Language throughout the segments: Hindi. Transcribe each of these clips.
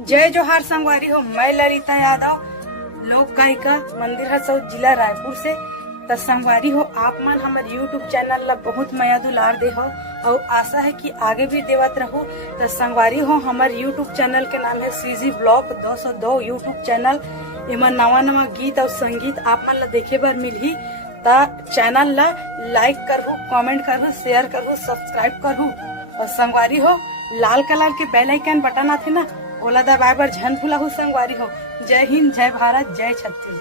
जय जोहार संगवारी हो। मैं ललिता यादव, लोक गायिका, मंदिर हसौद, जिला रायपुर से। तो संगवारी हो, आप मन हमारे यूट्यूब चैनल ला बहुत माया दुलार दे हो और आशा है कि आगे भी देवत रहो। तो संगवारी हो, हमारे यूट्यूब चैनल के नाम है सीजी ब्लॉग 202 यूट्यूब चैनल। इमा नवा नवा गीत और संगीत आप मन ला देखे बर मिलही। ता चैनल ला लाइक करहु, कमेंट करहु, शेयर करहु, सब्सक्राइब करहु। और संगवारी हो, लाल कलर के बेल आइकन बटन आथे ना, ओला दबाए बर झन भूलहु संगवारी हो। जय हिंद, जय भारत, जय छत्तीसगढ़।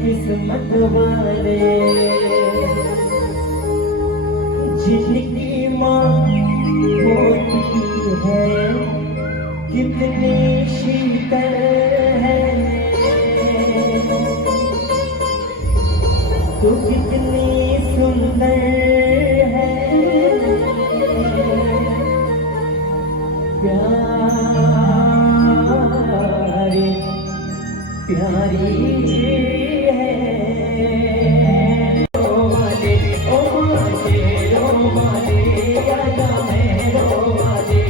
किस्मत वाले जिनकी माँ होती है कितनी शीतल है, तू कितनी सुंदर है, प्यारी प्यारी है। ओ माले ओ माले ओ माले आजा मेरो माले,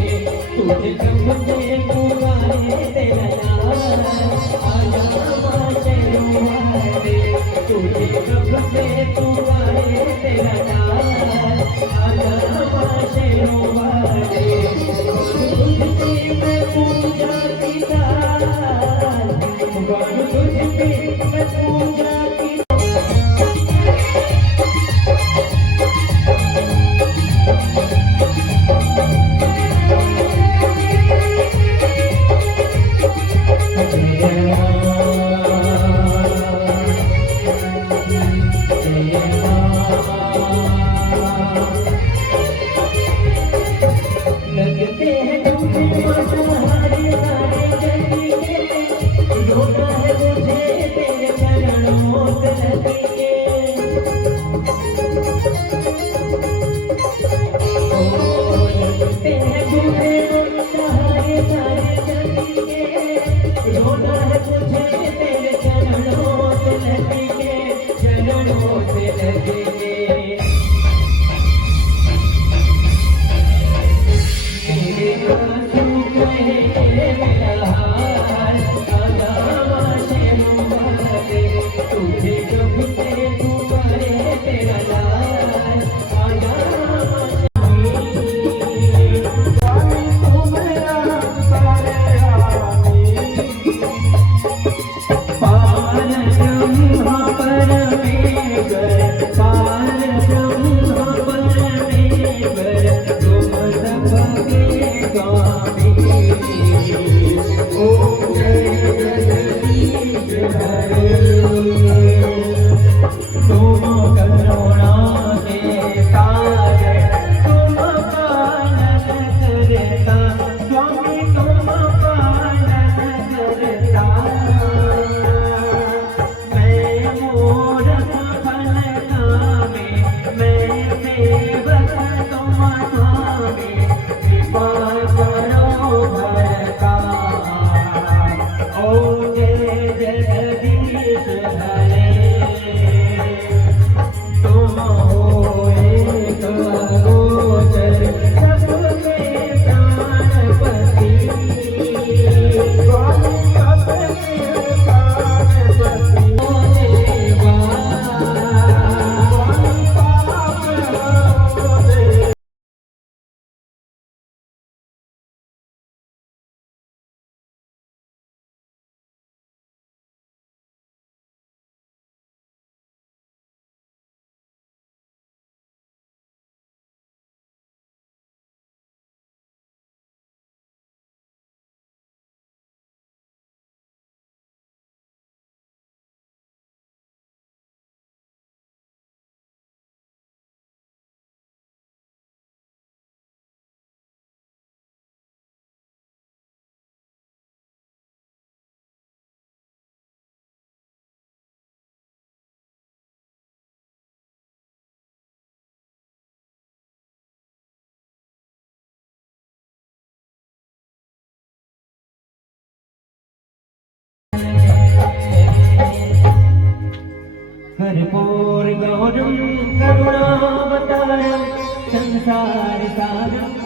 तुझे कब से पुकारे तेरा यार, आजा माले ओ माले, तुझे कब से पुकारे तेरा यार, आजा माले ओ माले। तुझसे मैं पूजा की तार, तुझसे मैं पूजा की लगते हैं तुझे सारे सारे जगीरे, रोता है मुझे तेरे चरणों से लगे। ओ लगते हैं तुझे सारे सारे जगीरे, रोता है मुझे तेरे चरणों से लगे, चरणों से लगे। तुझे कब से पुकारे तेरा यार, आजा कर्पूर गौरम करुणावतारम संसार सारम